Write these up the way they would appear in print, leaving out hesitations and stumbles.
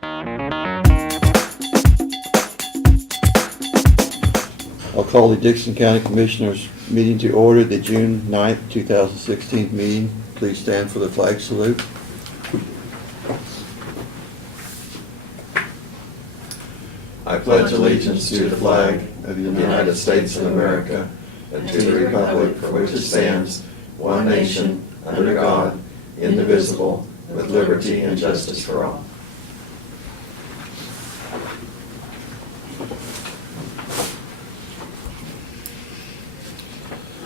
I'll call the Dixon County Commissioners meeting to order, the June 9th, 2016 meeting. Please stand for the flag salute. I pledge allegiance to the flag of the United States of America and to the republic for which it stands, one nation, under God, indivisible, with liberty and justice for all.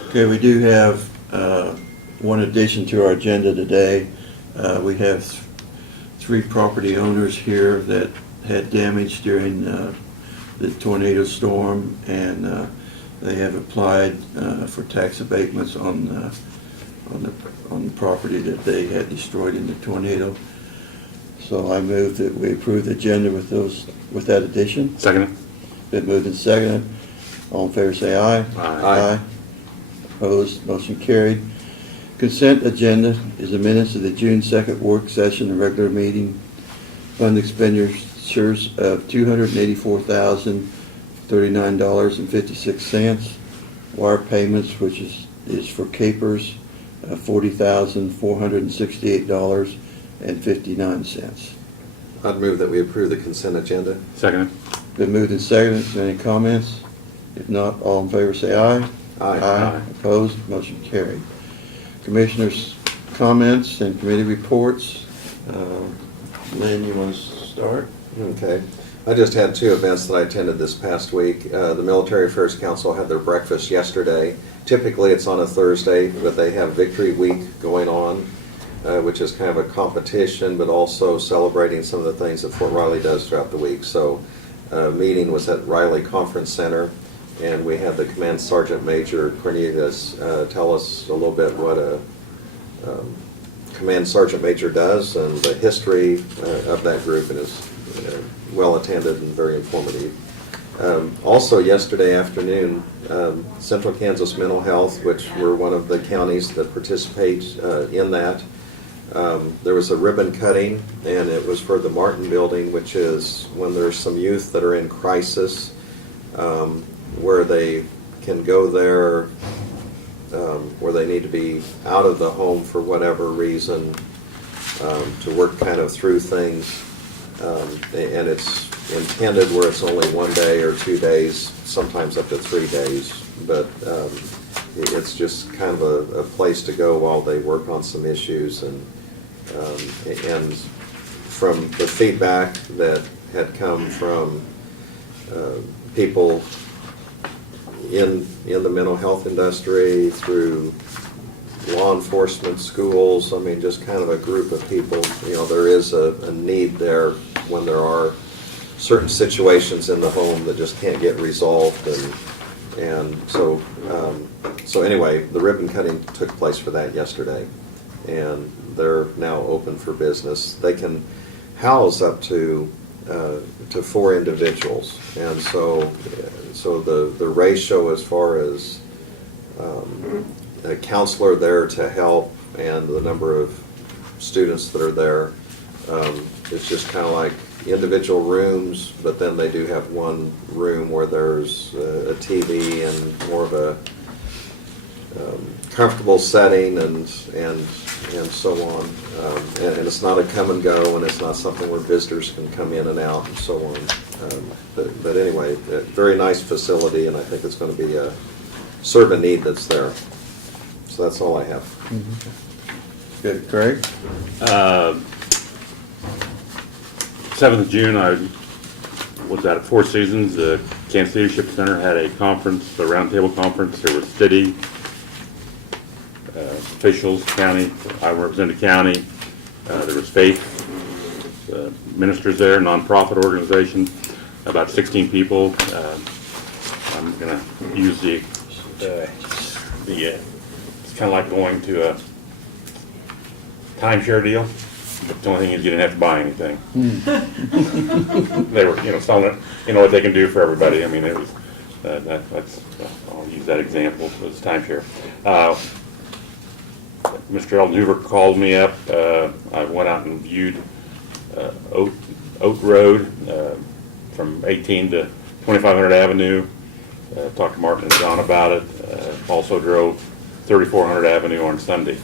Okay, we do have one addition to our agenda today. We have three property owners here that had damage during the tornado storm, and they have applied for tax abatements on the property that they had destroyed in the tornado. So I move that we approve the agenda with that addition. Second. Been moved and seconded. All in favor say aye. Aye. Opposed, motion carried. Consent agenda is the minutes of the June 2nd work session and regular meeting. Fund expenditures of $284,039.56. Wire payments, which is for Capers, $40,468.59. I'd move that we approve the consent agenda. Second. Been moved and seconded. Any comments? If not, all in favor say aye. Aye. Opposed, motion carried. Commissioners' comments and committee reports. Lynn, you want to start? Okay. I just had two events that I attended this past week. The Military Affairs Council had their breakfast yesterday. Typically it's on a Thursday, but they have Victory Week going on, which is kind of a competition, but also celebrating some of the things that Fort Riley does throughout the week. So meeting was at Riley Conference Center, and we had the Command Sergeant Major Cornelius tell us a little bit what a Command Sergeant Major does and the history of that group, and is well attended and very informative. Also yesterday afternoon, Central Kansas Mental Health, which we're one of the counties that participate in that, there was a ribbon cutting, and it was for the Martin Building, which is when there's some youth that are in crisis, where they can go there, where they need to be out of the home for whatever reason, to work kind of through things. And it's intended where it's only 1 day or 2 days, sometimes up to 3 days. But it's just kind of a place to go while they work on some issues. And from the feedback that had come from people in the mental health industry, through law enforcement, schools, I mean, just kind of a group of people, there is a need there when there are certain situations in the home that just can't get resolved. And so anyway, the ribbon cutting took place for that yesterday, and they're now open for business. They can house up to 4 individuals, and so the ratio as far as a counselor there to help and the number of students that are there, it's just kind of like individual rooms, but then they do have one room where there's a TV and more of a comfortable setting and so on. And it's not a come and go, and it's not something where visitors can come in and out and so on. But anyway, a very nice facility, and I think it's going to be serve a need that's there. So that's all I have. Mm-hmm. Good. Craig? 7th of June, I was at Four Seasons. The Kansas Leadership Center had a conference, a roundtable conference. There was city officials, county. I represent the county. There was faith ministers there, nonprofit organization, about 16 people. I'm going to use it's kind of like going to a timeshare deal. But the only thing is you didn't have to buy anything. They were, selling it, what they can do for everybody. I mean, it was, that's, I'll use that example as timeshare. Mr. Eldon Hoover called me up. I went out and viewed Oak Road, from 18 to 2500 Avenue. Talked to Martin and John about it. Also drove 3400 Avenue on Sunday.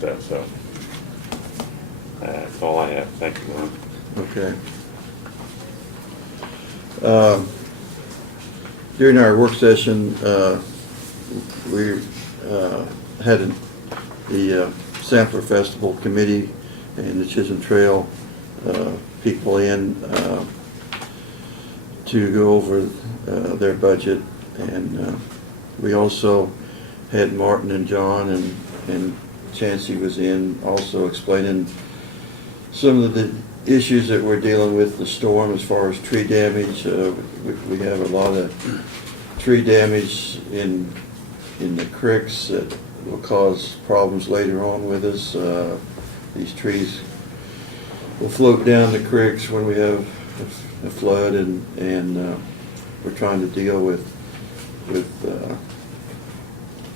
So that's all I have. Thank you, Ron. Okay. During our work session, we had the Sampler Festival Committee and the Chisholm Trail people in to go over their budget, and we also had Martin and John and Chancey was in also explaining some of the issues that we're dealing with the storm as far as tree damage. We have a lot of tree damage in the creeks that will cause problems later on with us. These trees will float down the creeks when we have a flood, and we're trying to deal with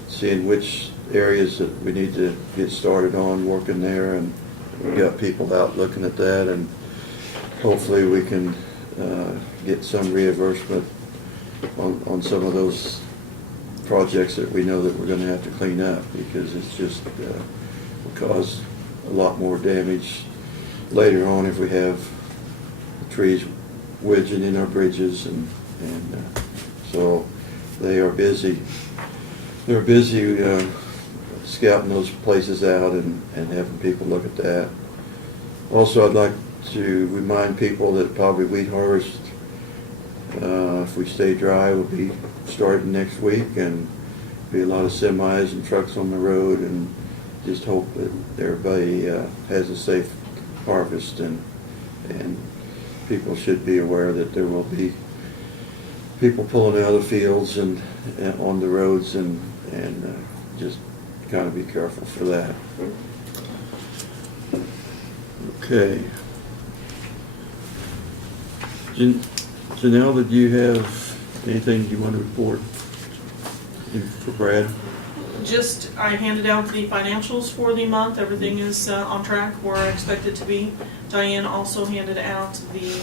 seeing which areas that we need to get started on working there, and we've got people out looking at that, and hopefully we can get some reimbursement on some of those projects that we know that we're going to have to clean up, because it's just will cause a lot more damage later on if we have trees wedging in our bridges, and so they are busy. They're busy scouting those places out and having people look at that. Also, I'd like to remind people that probably wheat harvest, if we stay dry, will be starting next week, and be a lot of semis and trucks on the road, and just hope that everybody has a safe harvest, and people should be aware that there will be people pulling out of fields and on the roads, and just kind of be careful for that. Okay. Janelle, did you have anything you want to report for Brad? Just, I handed out the financials for the month. Everything is on track where I expect it to be. Diane also handed out the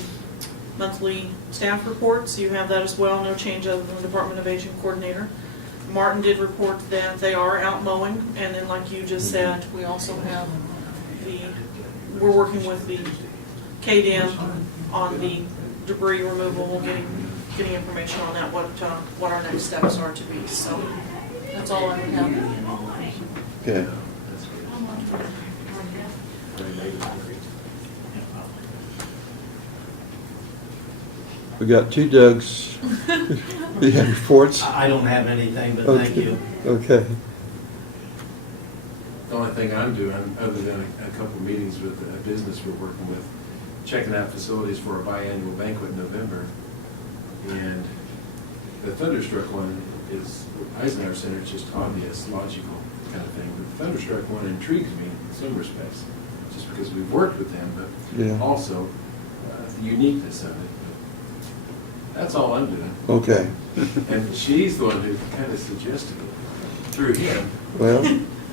monthly staff reports. You have that as well. No change other than the Department of Aging Coordinator. Martin did report that they are out mowing, and then like you just said, we also have we're working with the KDM on the debris removal. We're getting information on that, what our next steps are to be. So that's all I have. Okay. We got two Dougs. You have reports? I don't have anything, but Okay. thank you. Okay. The only thing I'm doing, other than a couple of meetings with a business we're working with, checking out facilities for a biannual banquet in November. And the Thunderstruck one is, Eisenhower Center, it's just obvious, logical kind of thing. But the Thunderstruck one intrigues me in some respects, just because we've worked with them, but Yeah. also the uniqueness of it. That's all I'm doing. Okay. And she's the one who kind of suggested it through him. Well,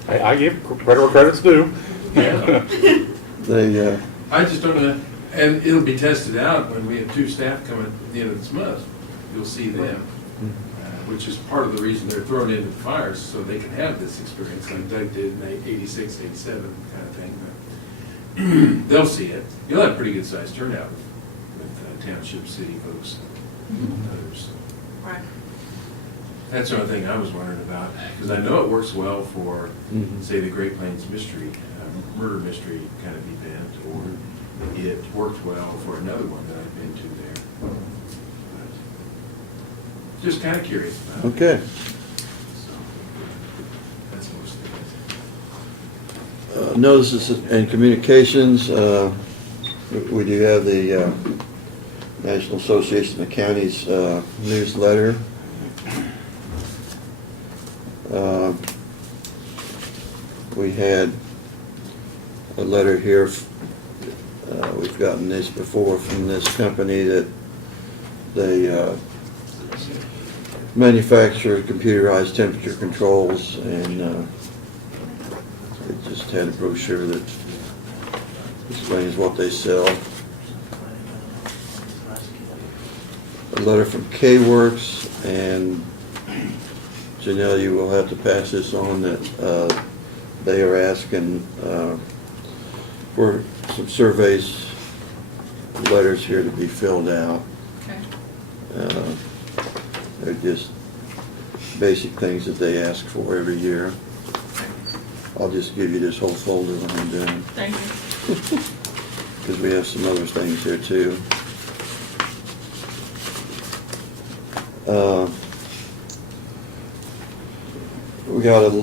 I give credit where credit's due. Yeah. they, I just don't know, and it'll be tested out when we have two staff come at the end of this month. You'll see them, which is part of the reason they're thrown into the fires, so they can have this experience like Doug did in 86, 87 kind of thing. But they'll see it. You'll have a pretty good sized turnout with township, city folks and others. Right. That's the only thing I was wondering about, because I know it works well for, Mhm. say, the Great Plains mystery, murder mystery kind of event, or it worked well for another one that I've been to there. But just kind of curious about it. okay. So, that's most of it. Notices and communications. We do have the National Association of Counties newsletter. We had a letter here, we've gotten this before from this company that they manufacture computerized temperature controls, and they just had a brochure that explains what they sell. letter from K-Works, and Janelle, you will have to pass this on, that they are asking for some surveys, letters here to be filled out. Okay. They're just basic things that they ask for every year. I'll just give you this whole folder when I'm done, Thank you. because we have some other things here too. We got a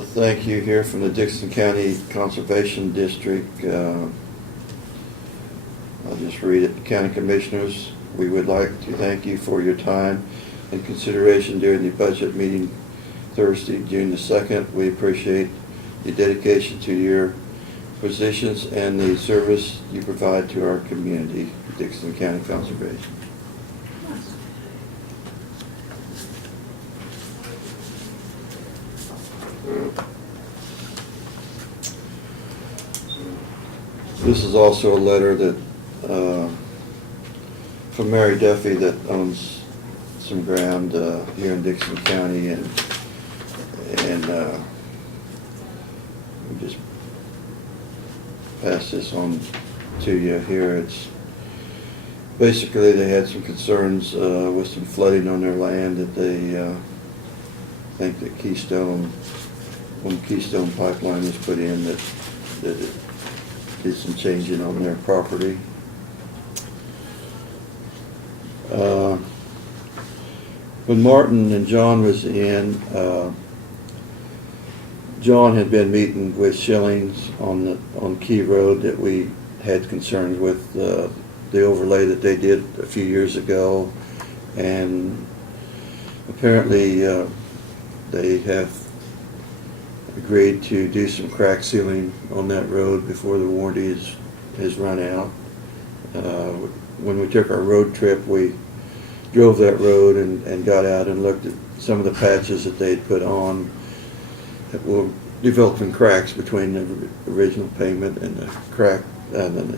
thank you here from the Dixon County Conservation District. I'll just read it. County Commissioners, we would like to thank you for your time and consideration during the budget meeting Thursday, June the 2nd. We appreciate the dedication to your positions and the service you provide to our community, Dixon County Conservation. This is also a letter that, from Mary Duffy, that owns some ground here in Dixon County, and we just pass this on to you here. It's basically, they had some concerns with some flooding on their land, that they think that Keystone, when Keystone Pipeline was put in, that it did some changing on their property. When Martin and John was in, John had been meeting with Schillings on Key Road, that we had concerns with the overlay that they did a few years ago, and apparently they have agreed to do some crack sealing on that road before the warranty is run out. When we took our road trip, we drove that road and got out and looked at some of the patches that they'd put on that were developing cracks between the original pavement and the crack, and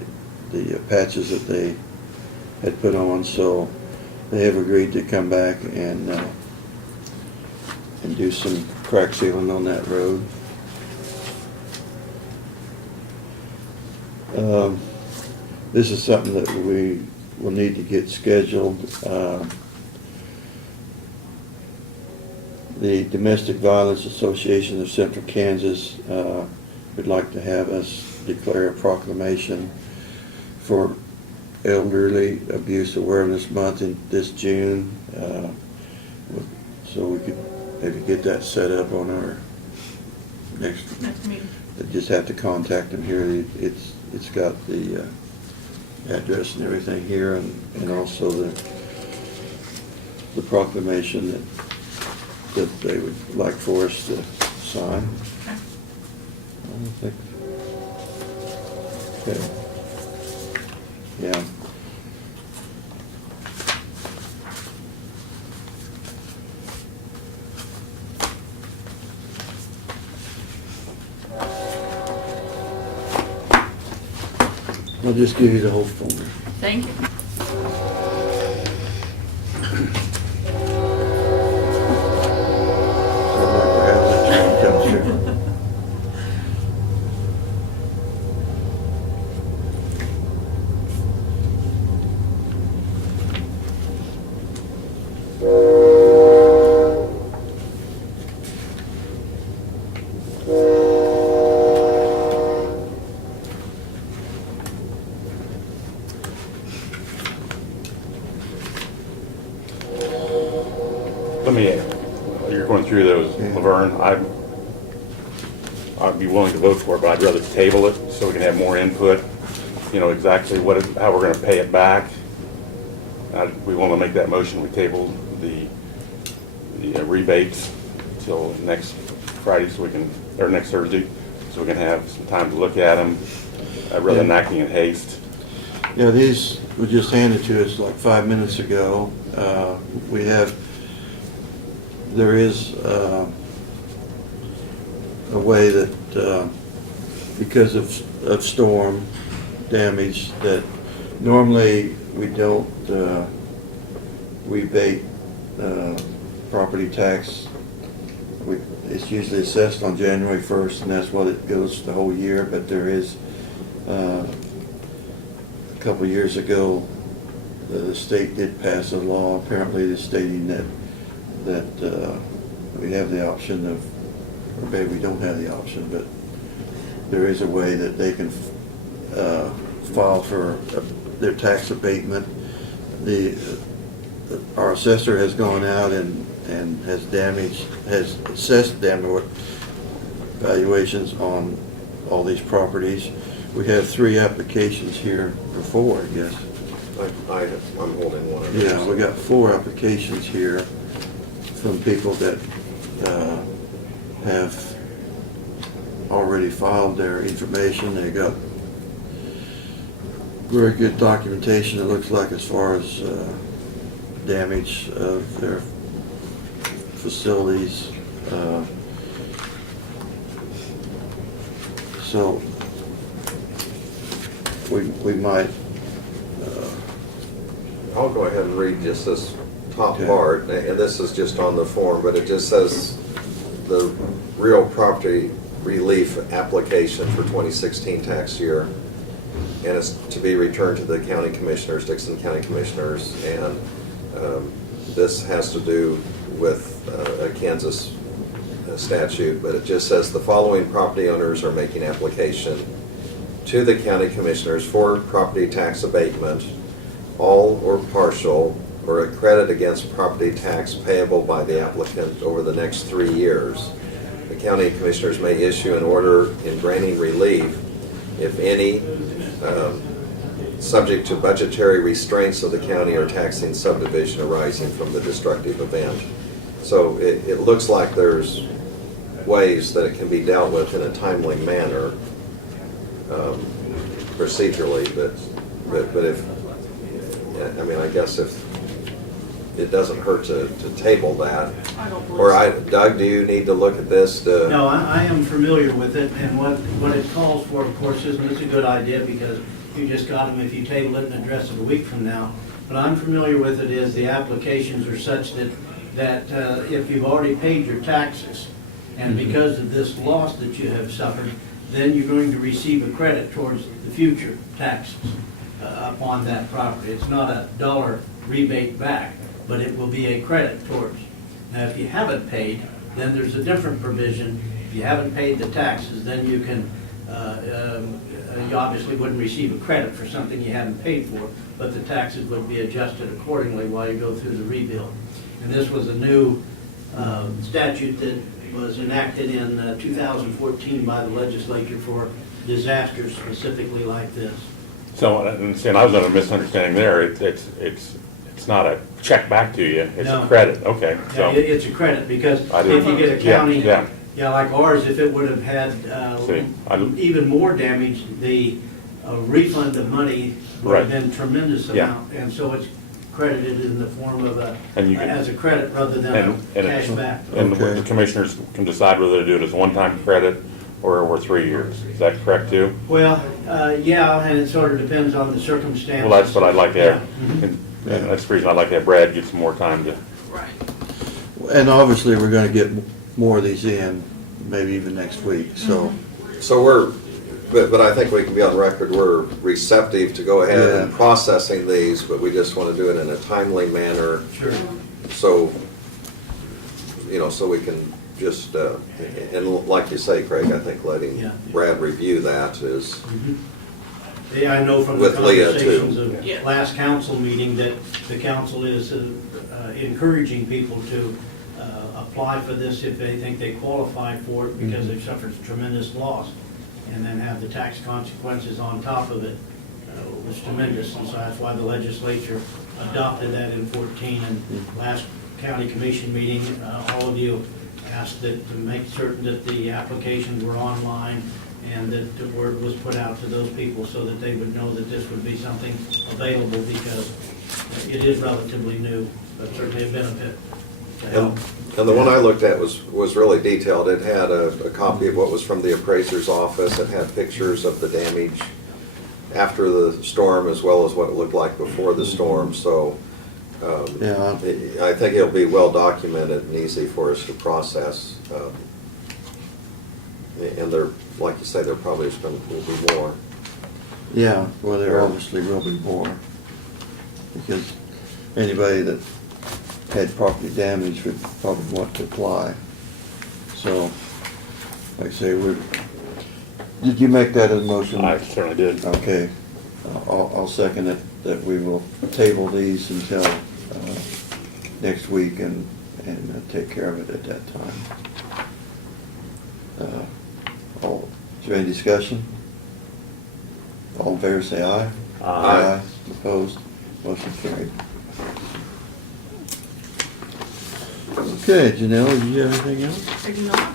the patches that they had put on. So they have agreed to come back and do some crack sealing on that road. This is something that we will need to get scheduled. The Domestic Violence Association of Central Kansas would like to have us declare a proclamation for Elderly Abuse Awareness Month in this June. So we could maybe get that set up on our next meeting. They just have to contact them here. It's got the address and everything here, and also the proclamation that they would like for us to sign. Okay. I don't think. Okay. Yeah. I'll just give you the whole folder. Thank you. So I'd like to have that change up here. Let me, you're going through those, Yeah. Laverne, I'd be willing to vote for it, but I'd rather table it so we can have more input, exactly how we're gonna pay it back. We want to make that motion, we table the rebates till next Friday or next Thursday, so we can have some time to look at them, rather than Yeah. acting in haste. Yeah, these were just handed to us like 5 minutes ago. There is a way that, because of storm damage, that normally we don't we abate property tax. It's usually assessed on January 1st, and that's what it goes the whole year, but there is, a couple of years ago, the state did pass a law, apparently stating that we have the option of, or maybe we don't have the option, but there is a way that they can file for their tax abatement. Our assessor has gone out and has assessed damage valuations on all these properties. We have 3 applications here, or 4, I guess. I'm holding one of these. Yeah, we got 4 applications here from people that have already filed their information. They got very good documentation, it looks like, as far as damage of their facilities. So we might, I'll go ahead and read just this top Okay. part, and this is just on the form, but it just says the real property relief application for 2016 tax year, and it's to be returned to the county commissioners, Dixon County Commissioners, and this has to do with a Kansas statute, but it just says the following property owners are making application to the county commissioners for property tax abatement, all or partial, or a credit against property tax payable by the applicant over the next 3 years. The county commissioners may issue an order in granting relief, if any, subject to budgetary restraints of the county or taxing subdivision arising from the destructive event. So it looks like there's ways that it can be dealt with in a timely manner, procedurally, but if, I mean, I guess if it doesn't hurt to table that. I don't believe Or so. Doug, do you need to look at this to? No, I am familiar with it, and what it calls for, of course, isn't it's a good idea, because you just got them if you table it and address it a week from now. But I'm familiar with it is the applications are such that if you've already paid your taxes, and because of this loss that you have suffered, then you're going to receive a credit towards the future taxes upon that property. It's not a dollar rebate back, but it will be a credit towards. Now, if you haven't paid, then there's a different provision. If you haven't paid the taxes, then you can, you obviously wouldn't receive a credit for something you haven't paid for, but the taxes would be adjusted accordingly while you go through the rebuild. And this was a new statute that was enacted in 2014 by the legislature for disasters specifically like this. So, and I was under a misunderstanding there. It's not a check back to you, it's No. a credit, okay, Yeah, so. it's a credit, because I if didn't- you get a yeah, county, yeah. yeah, like ours, if it would have had See, even more damage, the refund of money would have Right. been tremendous Yeah. amount. And so it's credited in the form of And you can- as a credit rather than And- a and cash it- back. And Okay. the commissioners can decide whether to do it as a one-time credit or over 3 years. Is that correct too? Well, yeah, and it sort of depends on the circumstances. Well, that's what I'd like to have. Yeah. And that's the reason I'd like to have Brad get some more time to, Right. and obviously, we're gonna get more of these in, maybe even next week, so. So we're, but I think we can be on record, we're receptive to go ahead and Yeah. processing these, but we just want to do it in a timely manner, Sure. so, so we can just, and like you say, Craig, I think letting Yeah. Brad review that is, Yeah, I know from the With Leah, too. conversations of Yeah. last council meeting that the council is encouraging people to apply for this if they think they qualify for it because they've suffered tremendous loss, and then have the tax consequences on top of it was tremendous, and so that's why the legislature adopted that in 14. And last county commission meeting, all of you asked that to make certain that the applications were online and that the word was put out to those people so that they would know that this would be something available, because it is relatively new, but certainly a benefit to help. and the one I looked at was really detailed. It had a copy of what was from the appraiser's office. It had pictures of the damage after the storm as well as what it looked like before the storm. So Yeah. I think it'll be well documented and easy for us to process. And there, like you say, there probably will be more. Yeah, well, there obviously will be more, because anybody that had property damage would probably want to apply. So, like I say, did you make that as a motion? I certainly did. Okay, I'll second it, that we will table these until next week and take care of it at that time. Is there any discussion? All in favor, say aye. Aye. Opposed? Motion carried. Okay, Janelle, do you have anything else? I do not.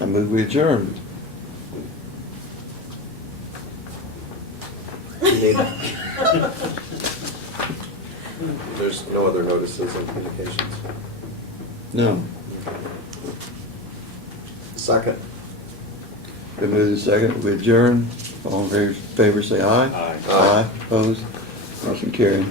I move we adjourn. There's no other notices and communications. No. Second. Been moved and second, we adjourn. All in favor, say aye. Aye. Aye. Opposed? Motion carried.